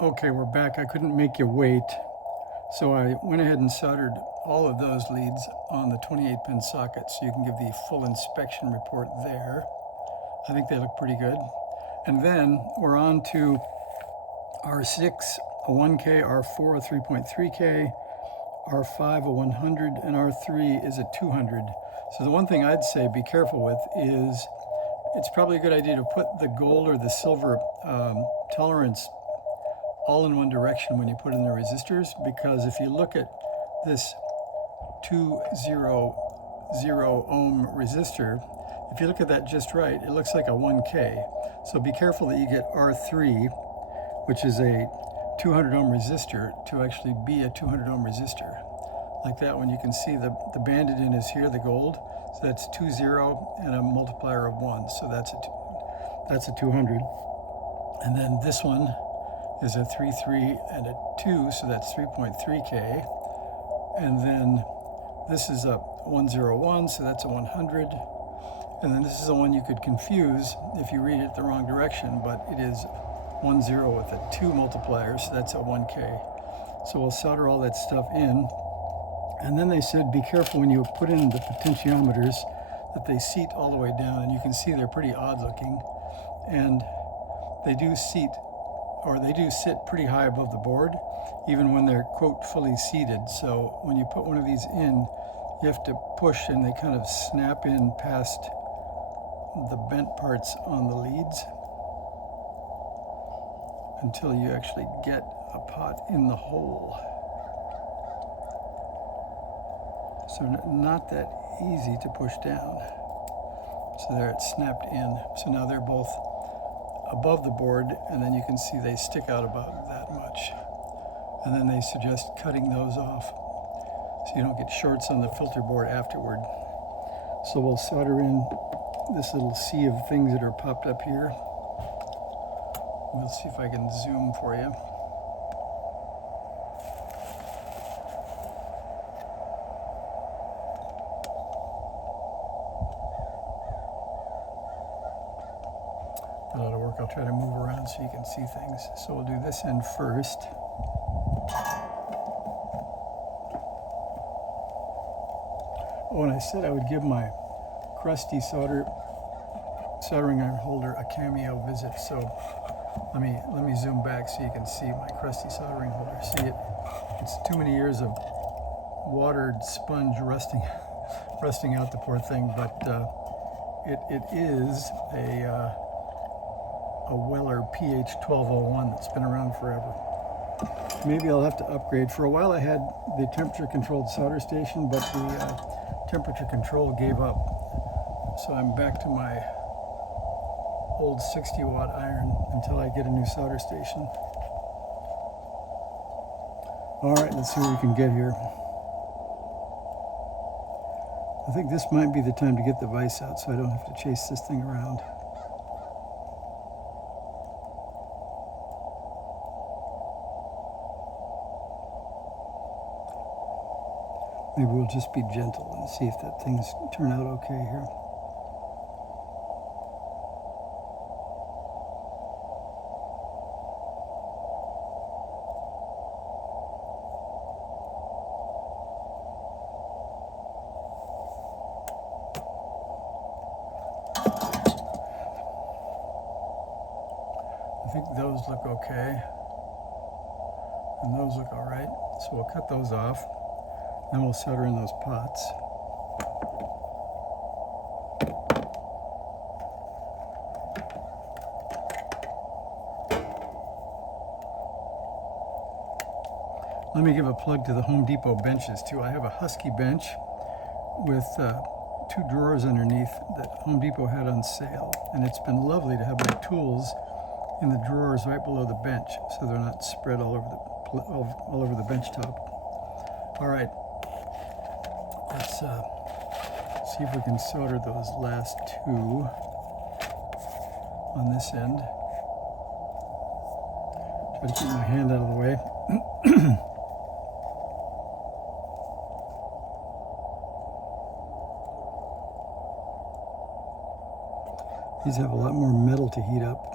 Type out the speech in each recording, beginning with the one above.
Okay, we're back. I couldn't make you wait, so I went ahead and soldered all of those leads on the 28-pin socket so you can give the full inspection report there. I think they look pretty good. And then we're on to R6, a 1K, R4, a 3.3K, R5, a 100, and R3 is a 200. So the one thing I'd say be careful with is it's probably a good idea to put the gold or the silver tolerance all in one direction when you put in the resistors, because if you look at this 200 ohm resistor, if you look at that just right, it looks like a 1K. So be careful that you get R3, which is a 200 ohm resistor, to actually be a 200 ohm resistor. Like that one, you can see the banded in is here, the gold. So that's 20 and a multiplier of 1. So that's a 200. And then this one is a 3.3 and a 2, so that's 3.3K. And then this is a 101, so that's a 100. And then this is the one you could confuse if you read it the wrong direction, but it is 10 with a 2 multiplier, so that's a 1K. So we'll solder all that stuff in. And then they said be careful when you put in the potentiometers that they seat all the way down, and you can see they're pretty odd looking. And they do sit pretty high above the board, even when they're, quote, fully seated. So when you put one of these in, you have to push and they kind of snap in past the bent parts on the leads until you actually get a pot in the hole. So not that easy to push down. So there, it's snapped in. So now they're both above the board, and then you can see they stick out about that much. And then they suggest cutting those off so you don't get shorts on the filter board afterward. So we'll solder in this little sea of things that are popped up here. We'll see if I can zoom for you. That ought to work. I'll try to move around so you can see things. So we'll do this end first. Oh, and I said I would give my crusty soldering iron holder a cameo visit. So let me zoom back so you can see my crusty soldering holder. See it? It's too many years of watered sponge rusting out the poor thing, but it is a Weller PH 1201 that's been around forever. Maybe I'll have to upgrade. For a while I had the temperature controlled solder station, but the temperature control gave up. So I'm back to my old 60 watt iron until I get a new solder station. All right, let's see what we can get here. I think this might be the time to get the vise out so I don't have to chase this thing around. Maybe we'll just be gentle and see if that thing's turn out okay here. I think those look okay, and those look all right. So we'll cut those off. Then we'll solder in those pots. Let me give a plug to the Home Depot benches too. I have a Husky bench with 2 drawers underneath that Home Depot had on sale, and it's been lovely to have my tools in the drawers right below the bench so they're not spread all over the bench top. All right. Let's see if we can solder those last 2 on this end. Try to keep my hand out of the way. These have a lot more metal to heat up.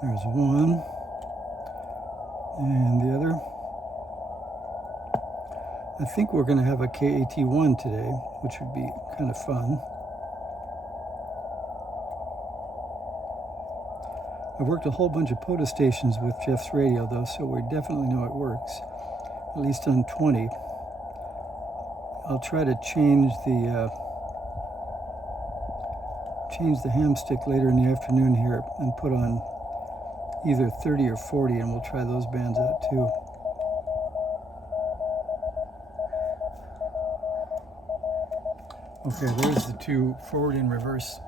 There's one. And the other. I think we're going to have a KAT1 today, which would be kind of fun. I've worked a whole bunch of POTA stations with Jeff's radio, though, so we definitely know it works, at least on 20. I'll try to change the ham stick later in the afternoon here and put on either 30 or 40, and we'll try those bands out too. Okay, there's the two forward and reverse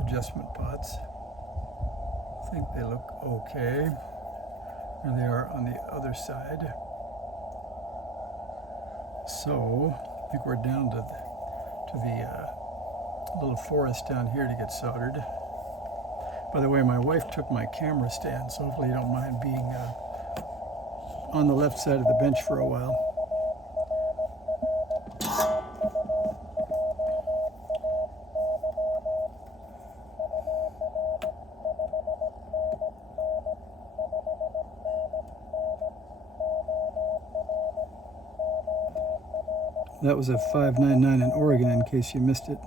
adjustment pots. I think they look okay. There they are on the other side. So I think we're down to the little forest down here to get soldered. By the way, my wife took my camera stand, so hopefully you don't mind being on the left side of the bench for a while. That was a 599 in Oregon, in case you missed it.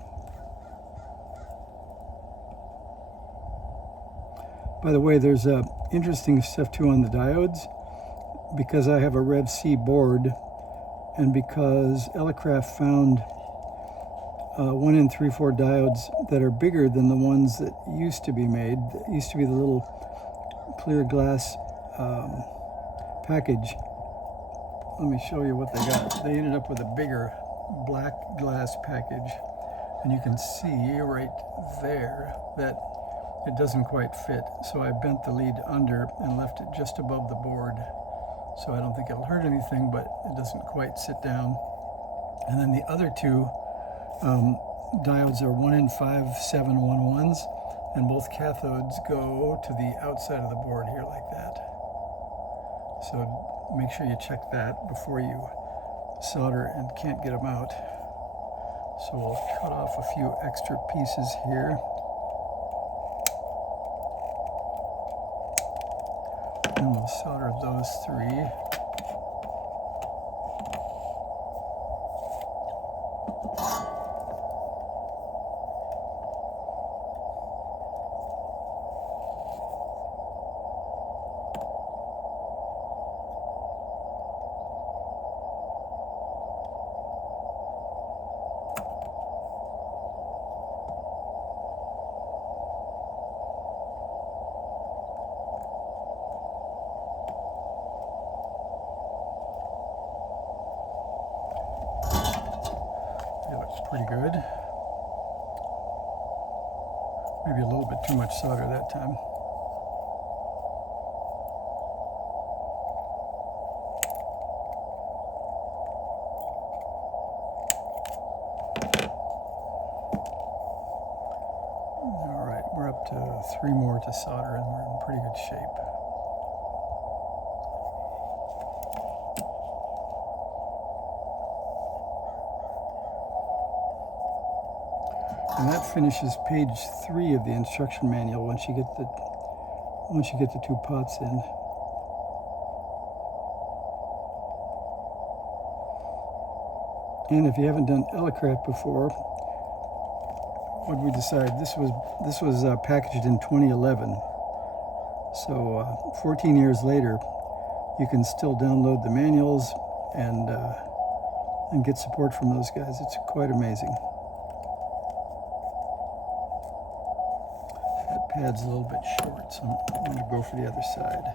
By the way, there's interesting stuff too on the diodes. Because I have a Rev C board, and because Elecraft found 1N34 diodes that are bigger than the ones that used to be made. That used to be the little clear glass package. Let me show you what they got. They ended up with a bigger black glass package, and you can see right there that it doesn't quite fit. So I bent the lead under and left it just above the board. So I don't think it'll hurt anything, but it doesn't quite sit down. And then the other two diodes are 1N5711s, and both cathodes go to the outside of the board here like that. So make sure you check that before you solder and can't get them out. So we'll cut off a few extra pieces here. And we'll solder those three. Pretty good. Maybe a little bit too much solder that time. All right, we're up to 3 more to solder, and we're in pretty good shape. And that finishes page 3 of the instruction manual once you get the 2 pots in. And if you haven't done Elecraft before, what did we decide? This was packaged in 2011. So 14 years later, you can still download the manuals and get support from those guys. It's quite amazing. Pad's a little bit short, so I'm going to go for the other side.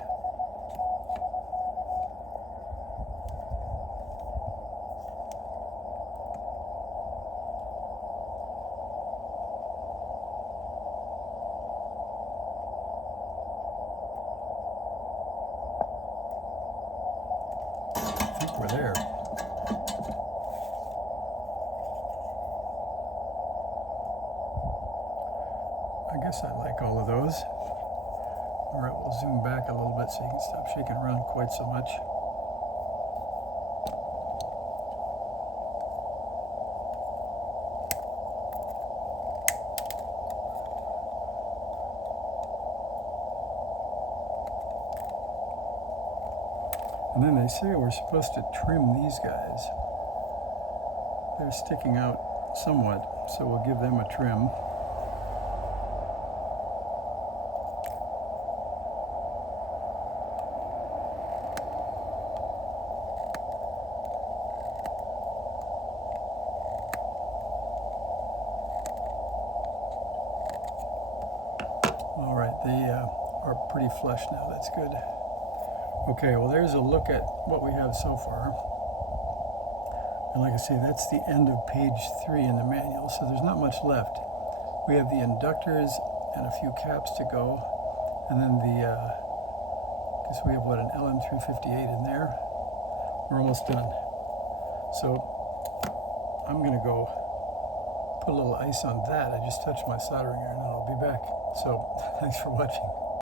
I think we're there. I guess I like all of those. All right, we'll zoom back a little bit so you can stop shaking around quite so much. And then they say we're supposed to trim these guys. They're sticking out somewhat, so we'll give them a trim. All right, they are pretty flush now. That's good. Okay, well, there's a look at what we have so far. And like I say, that's the end of page 3 in the manual, so there's not much left. We have the inductors and a few caps to go, and then the, I guess we have, what, an LM358 in there? We're almost done. So I'm gonna go put a little ice on that. I just touched my soldering iron and I'll be back. So thanks for watching.